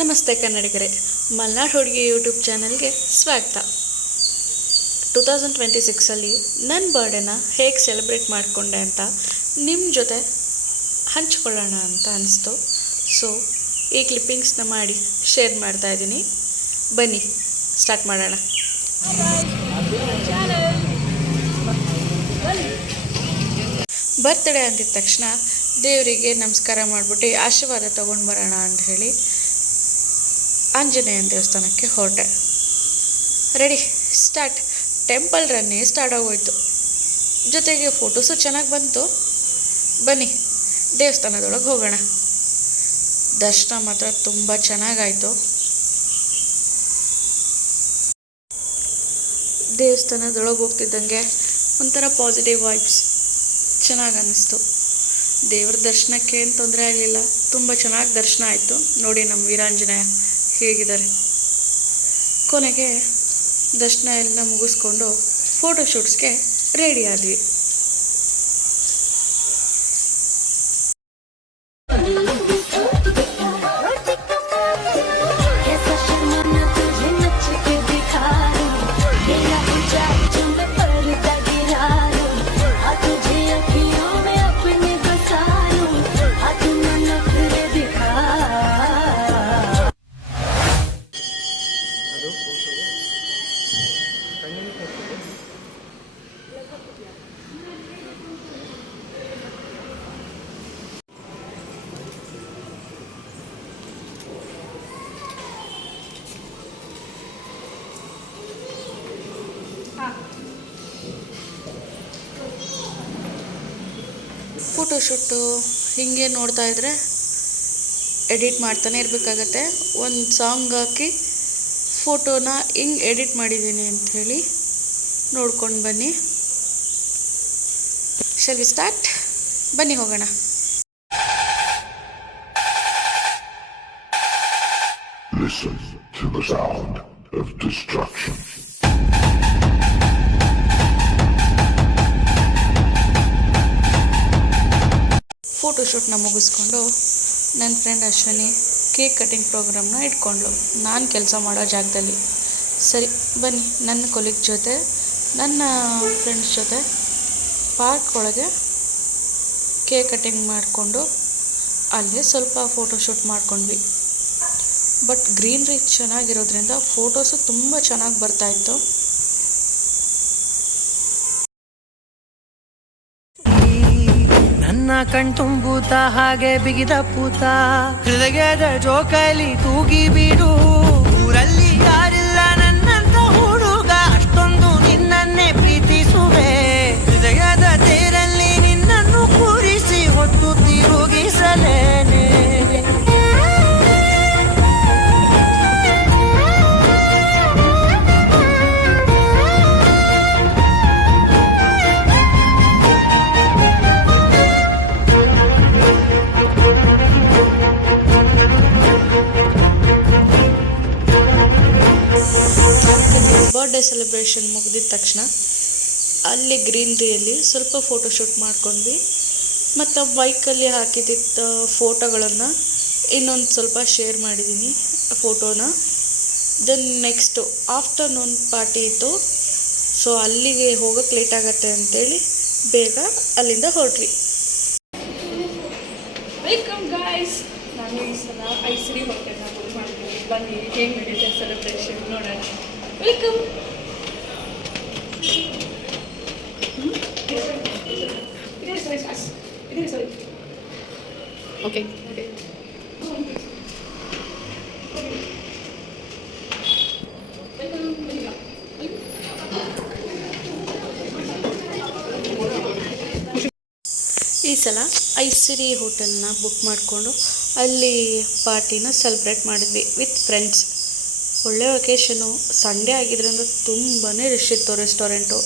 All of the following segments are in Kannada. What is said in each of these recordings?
ನಮಸ್ತೆ ಕನ್ನಡಿಗರೇ, ಮಲ್ನಾಡ್ ಹುಡುಗಿ ಯೂಟ್ಯೂಬ್ ಚಾನಲ್ಗೆ ಸ್ವಾಗತ. 2026ಅಲ್ಲಿ ನನ್ನ ಬರ್ಡೇನ ಹೇಗೆ ಸೆಲೆಬ್ರೇಟ್ ಮಾಡಿಕೊಂಡೆ ಅಂತ ನಿಮ್ಮ ಜೊತೆ ಹಂಚ್ಕೊಳ್ಳೋಣ ಅಂತ ಅನಿಸ್ತು. ಸೊ ಈ ಕ್ಲಿಪ್ಪಿಂಗ್ಸ್ನ ಮಾಡಿ ಶೇರ್ ಮಾಡ್ತಾ ಇದ್ದೀನಿ. ಬನ್ನಿ ಸ್ಟಾರ್ಟ್ ಮಾಡೋಣ. ಬರ್ತ್ಡೇ ಅಂದಿದ ತಕ್ಷಣ ದೇವರಿಗೆ ನಮಸ್ಕಾರ ಮಾಡಿಬಿಟ್ಟು ಆಶೀರ್ವಾದ ತೊಗೊಂಡು ಬರೋಣ ಅಂತ ಹೇಳಿ ಆಂಜನೇಯನ ದೇವಸ್ಥಾನಕ್ಕೆ ಹೊರಟೆ. Ready start. ಟೆಂಪಲ್ ರನ್ನೇ ಸ್ಟಾರ್ಟ್ ಆಗೋಯ್ತು. ಜೊತೆಗೆ ಫೋಟೋಸು ಚೆನ್ನಾಗಿ ಬಂತು. ಬನ್ನಿ ದೇವಸ್ಥಾನದೊಳಗೆ ಹೋಗೋಣ. ದರ್ಶನ ಮಾತ್ರ ತುಂಬ ಚೆನ್ನಾಗಾಯಿತು. ದೇವಸ್ಥಾನದೊಳಗೆ ಹೋಗ್ತಿದ್ದಂಗೆ ಒಂಥರ ಪಾಸಿಟಿವ್ ವೈಬ್ಸ್ ಚೆನ್ನಾಗಿ ಅನ್ನಿಸ್ತು. ದೇವ್ರ ದರ್ಶನಕ್ಕೆ ಏನು ತೊಂದರೆ ಆಗಲಿಲ್ಲ. ತುಂಬ ಚೆನ್ನಾಗಿ ದರ್ಶನ ಆಯಿತು. ನೋಡಿ ನಮ್ಮ ವೀರಾಂಜನೇಯ ಹೇಗಿದ್ದಾರೆ. ಕೊನೆಗೆ ದರ್ಶನ ಎಲ್ಲ ಮುಗಿಸ್ಕೊಂಡು ಫೋಟೋಶೂಟ್ಸ್ಗೆ ರೆಡಿ ಆದ್ವಿ. ಫೋಟೋಶೂಟು ಹೀಗೆ ನೋಡ್ತಾ ಇದ್ದರೆ ಎಡಿಟ್ ಮಾಡ್ತಾನೆ ಇರಬೇಕಾಗತ್ತೆ. ಒಂದು ಸಾಂಗ್ ಹಾಕಿ ಫೋಟೋನ ಹಿಂಗೆ ಎಡಿಟ್ ಮಾಡಿದ್ದೀನಿ ಅಂಥೇಳಿ ನೋಡ್ಕೊಂಡು ಬನ್ನಿ. Shall we start? ಬನ್ನಿ ಹೋಗೋಣ. Listen to the sound of destruction. ಫೋಟೋಶೂಟ್ನ ಮುಗಿಸ್ಕೊಂಡು ನನ್ನ ಫ್ರೆಂಡ್ ಅಶ್ವಿನಿ ಕೇಕ್ ಕಟಿಂಗ್ ಪ್ರೋಗ್ರಾಮ್ನ ಇಟ್ಕೊಂಡ್ಳು ನಾನು ಕೆಲಸ ಮಾಡೋ ಜಾಗದಲ್ಲಿ. ಸರಿ ಬನ್ನಿ ನನ್ನ ಕೊಲೀಗ್ ಜೊತೆ ನನ್ನ ಫ್ರೆಂಡ್ಸ್ ಜೊತೆ ಪಾರ್ಕ್ ಒಳಗೆ ಕೇಕ್ ಕಟಿಂಗ್ ಮಾಡಿಕೊಂಡು ಅಲ್ಲೇ ಸ್ವಲ್ಪ ಫೋಟೋಶೂಟ್ ಮಾಡ್ಕೊಂಡ್ವಿ. ಬಟ್ ಗ್ರೀನ್ರಿ ಚೆನ್ನಾಗಿರೋದ್ರಿಂದ ಫೋಟೋಸು ತುಂಬ ಚೆನ್ನಾಗಿ ಬರ್ತಾಯಿತ್ತು. ನನ್ನ ಕಣ್ತುಂಬೂತ ಹಾಗೆ ಬಿಗಿದ ಪೂತ ಹೃದಯದ ಜೋಕಾಲಿ ತೂಗಿ ಬಿಡು. ಊರಲ್ಲಿ ಯಾರಿಲ್ಲ ನನ್ನಂತ ಹುಡುಗ, ಅಷ್ಟೊಂದು ನಿನ್ನನ್ನೇ ಪ್ರೀತಿಸುವೆ. ಹೃದಯದ ತೇರಲ್ಲಿ ನಿನ್ನನ್ನು ಕೂರಿಸಿ ಹೊತ್ತು ತಿರುಗಿಸಲೇನೆ. ಬರ್ಡೇ ಸೆಲೆಬ್ರೇಷನ್ ಮುಗಿದಿದ ತಕ್ಷಣ ಅಲ್ಲಿ ಗ್ರೀನ್ರಿಯಲ್ಲಿ ಸ್ವಲ್ಪ ಫೋಟೋಶೂಟ್ ಮಾಡ್ಕೊಂಡ್ವಿ. ಮತ್ತು ಬೈಕಲ್ಲಿ ಹಾಕಿದ್ದ ಫೋಟೋಗಳನ್ನು ಇನ್ನೊಂದು ಸ್ವಲ್ಪ ಶೇರ್ ಮಾಡಿದ್ದೀನಿ ಫೋಟೋನ. ದೆನ್ ನೆಕ್ಸ್ಟು ಆಫ್ಟರ್ನೂನ್ ಪಾರ್ಟಿ ಇತ್ತು. ಸೊ ಅಲ್ಲಿಗೆ ಹೋಗೋಕ್ಕೆ ಲೇಟ್ ಆಗುತ್ತೆ ಅಂತೇಳಿ ಬೇಗ ಅಲ್ಲಿಂದ ಹೊರಟ್ವಿ. Welcome guys. ನಾನು ಈ ಸಲ ಐಶ್ವರಿ ಹೋಟೆಲ್ನ ಬುಕ್ ಮಾಡಿದ್ದೀನಿ. ಬನ್ನಿ ಹೇಗೆ ನಡೀತೆ ಸೆಲೆಬ್ರೇಷನ್ ನೋಡೋಣ. ವೆಲ್ಕಮ್. ಓಕೆ ಈ ಸಲ ಐಶ್ವರಿ ಹೋಟೆಲ್ನ ಬುಕ್ ಮಾಡಿಕೊಂಡು ಅಲ್ಲಿ ಪಾರ್ಟಿನ ಸೆಲೆಬ್ರೇಟ್ ಮಾಡಿದ್ವಿ ವಿತ್ ಫ್ರೆಂಡ್ಸ್. ಒಳ್ಳೆ ಒಕೇಶನು. ಸಂಡೇ ಆಗಿದ್ರಿಂದ ತುಂಬಾ ರಶ್ ಇತ್ತು ರೆಸ್ಟೋರೆಂಟು.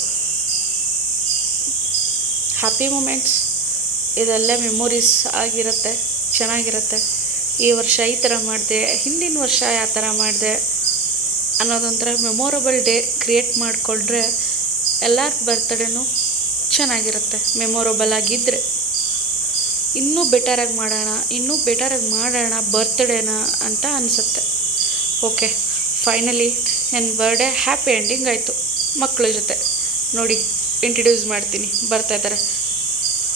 ಹ್ಯಾಪಿ ಮೂಮೆಂಟ್ಸ್ ಇದೆಲ್ಲ ಮೆಮೊರೀಸ್ ಆಗಿರುತ್ತೆ, ಚೆನ್ನಾಗಿರುತ್ತೆ. ಈ ವರ್ಷ ಈ ಥರ ಮಾಡಿದೆ, ಹಿಂದಿನ ವರ್ಷ ಯಾವ ಥರ ಮಾಡಿದೆ ಅನ್ನೋದೊಂಥರ ಮೆಮೊರಬಲ್ ಡೇ ಕ್ರಿಯೇಟ್ ಮಾಡಿಕೊಂಡ್ರೆ ಎಲ್ಲರ ಬರ್ತ್ಡೇನೂ ಚೆನ್ನಾಗಿರುತ್ತೆ ಮೆಮೊರಬಲ್ ಆಗಿದ್ದರೆ. ಇನ್ನೂ ಬೆಟರಾಗಿ ಮಾಡೋಣ ಬರ್ತ್ಡೇನ ಅಂತ ಅನಿಸುತ್ತೆ. ಓಕೆ, ಫೈನಲಿ ನನ್ನ ಬರ್ಡೇ ಹ್ಯಾಪಿ ಎಂಡಿಂಗ್ ಆಯಿತು. ಮಕ್ಕಳ ಜೊತೆ ನೋಡಿ ಇಂಟ್ರಡ್ಯೂಸ್ ಮಾಡ್ತೀನಿ, ಬರ್ತಾ ಇದ್ದಾರೆ.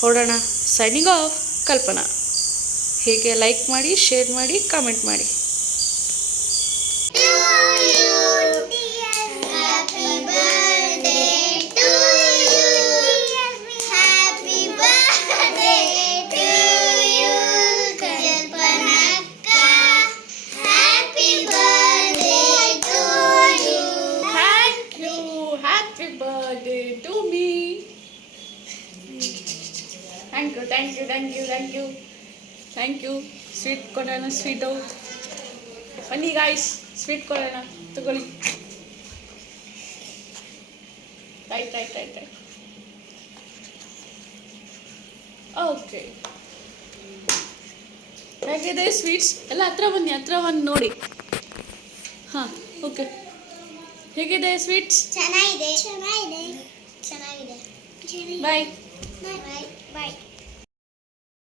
ಹೊರಡೋಣ. Signing off, Kalpana. ಹೀಗೆ ಲೈಕ್ ಮಾಡಿ, ಶೇರ್ ಮಾಡಿ, ಕಾಮೆಂಟ್ ಮಾಡಿ. Thank you. ಸ್ವೀಟ್ ಕೊಡೋಣ. ಸ್ವೀಟು ಬನ್ನಿ ಗಾಯ್ಸ್, ಸ್ವೀಟ್ ಕೊಡೋಣ. ತಗೊಳ್ಳಿ. ರೈಟ್. ಓಕೆ, ಹೇಗಿದೆ ಸ್ವೀಟ್ಸ್ ಎಲ್ಲ? ಹತ್ರ ಬನ್ನಿ ನೋಡಿ. ಹಾಂ, ಓಕೆ. ಹೇಗಿದೆ ಸ್ವೀಟ್ಸ್? ಚೆನ್ನಾಗಿದೆ. ಬಾಯ್. ಬಾಯ್.